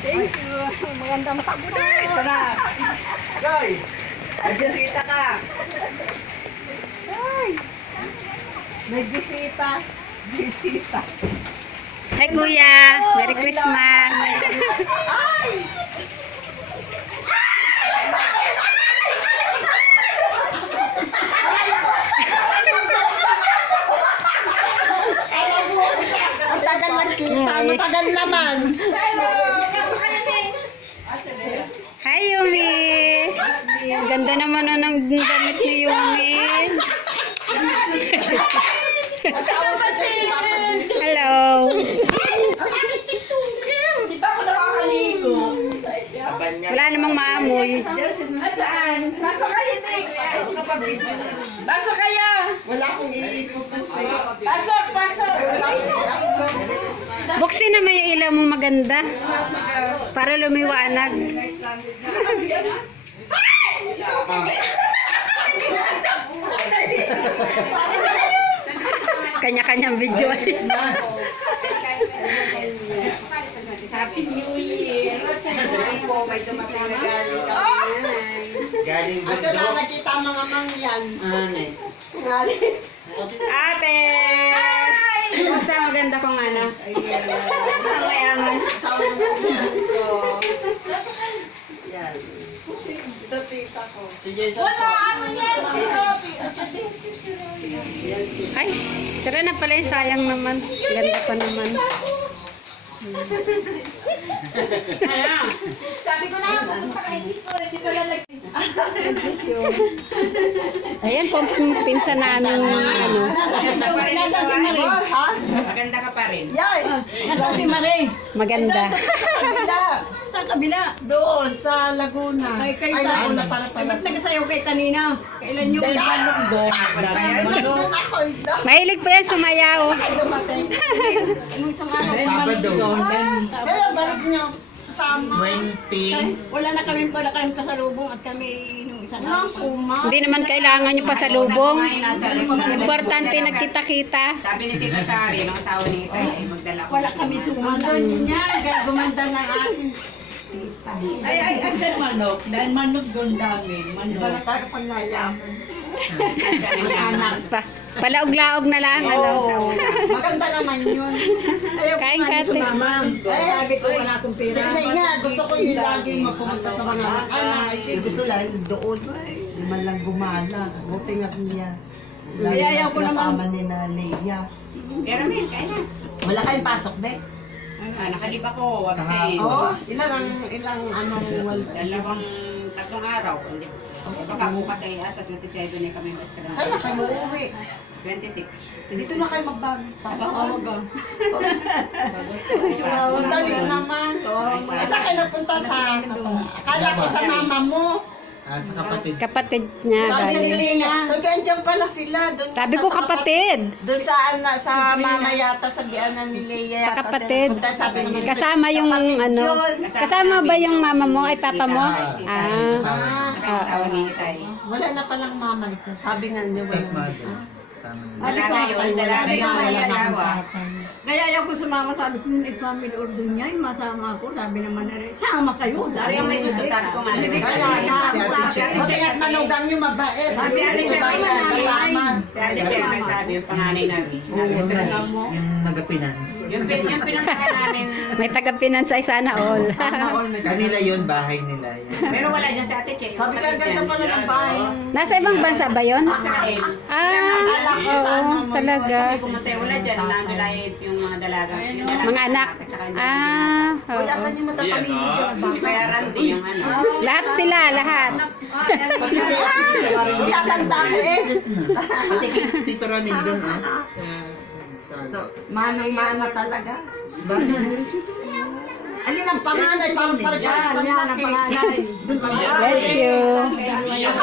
Thank you. Magandang pagod. Ito na. Joy, may bisita ka. Ay! May bisita. Bisita. Hi Kuya, Merry Christmas. Ay! Ang tagal nagkita, matagal naman. Hi Yumi. Ang ganda naman ng damit ni Yumi. Hello. Di ba ako nakakaligo? Wala namang maamoy. Saan? Pasok kayo, Nick. Pasok kayo. Wala akong iipupusin. Pasok, pasok. Buksin naman yung ilaw mong maganda. Para lumiwanag. Kanya-kanyang video. Happy New Year. May dumating na galing kami. Galing Ito na nakita mga mangyan. Ate! Basta maganda kong ano. Mayaman. Kasama ng puso ko. Yan. Ito tita ko. Wala, ano yan? Si Robby. Yan si Ay, tira na pala yung sayang naman. Ganda pa naman. Sabi ko na, pupunta kayo dito. Hindi ko lalagay. Ayan po, pinsan namin ano. Nasa si Marie. ha? Maganda ka pa rin. Yay! Nasa si Marie. Maganda. Sa kabila. Sa kabila. Doon, sa Laguna. Ay, kayo Ay, sa- Laguna para Ay, pala. ba't nagsayaw kay kanina? Kailan nyo? Doon ako ito. Mahilig po yan sumayaw. Ay, dumating. Yung isang araw. Sabado. Kaya balik nyo. Sama. 20. Wala na kami kasalubong at kami nung isang araw. Walang suma. Hindi naman kailangan yung pasalubong. Importante nagkita-kita. Sabi ni Tita Shari, ng asawa ni Itay, ay magdala ko. Wala kami sumunod. Doon niya. Gumanda ng akin. Tita. Ay, saan manok? Dahil manok doon dami. Iba Manok. na talaga pag nayaman. Ang anak. Palaog-laog na lang. Ano. Maganda naman yun. Ayaw ko Kain nga ka, ni sumama. Sabi ko wala akong pera. Sa inay nga, gusto ko yung lagi mapumunta sa mga anak. Ay, siya gusto lalo doon. Hindi man lang gumana. Buti nga niya. Lagi Kaya ayaw na ko naman. sinasama ni na Leia. Pero Mel, kaya na. Wala kayong pasok, be? Nakalib ako, wabsin. Oo. Ilang Dalawang, tatlong araw. Hindi. Baka bukas ay asa 27 na kami restaurant. Ay, na kayo uuwi. 26. Dito na kayo magbago. Tawag ka. Ang dali naman. Saan kayo napunta sa... Akala ko sa mama mo. Sa kapatid. Kapatid niya. Sabi ni Galing. Leia. Sabi, andyan pala sila. Doon Sabi ko kapatid. Doon sa mama yata, sabihan na ni Leia. Sa yata kapatid. sila. Punta, sabi naman, Kasama yung kapatid ano. yun. Kasama ba yung mama mo ay papa mo? Ah, Asawa ni Itay. wala na palang mama ito. Sabi nga niya, wala. Dalaga yun, dalaga yun, may asawa. Kaya ayaw ko sumama. Sabi ko nung nag-family order niya, yung masama ako. Sabi naman na rin, sama kayo. Sabi ko may gusto, sabi ko nga. Kaya na, buti at manugang yung mabait. Si Ate Che, Kasama. Si Ate Che, may sabi yung panganay namin. Yung nagapinans. Yung pinuntahan namin, May taga-pinansay sana all. Kanila yun, bahay nila. Yan. pero wala dyan si Ate Che. Sabi ka, ganda pala ng bahay. Nasa ibang bansa ba yun? Israel. Oo, talaga. Kung pumunta wala dyan, nandulayit yung mga dalaga. Yung dalaga Mga anak. Uy, Oo. asan yung matatalino dyan? Si Kuya Randy, yung ano. Lahat sila, lahat. Tatanda ko eh. Pati kay Tito Ramil doon, ah. So, manang-mana talaga. Alin ang panganay? Parang parang Yan ang panganay. Bless you.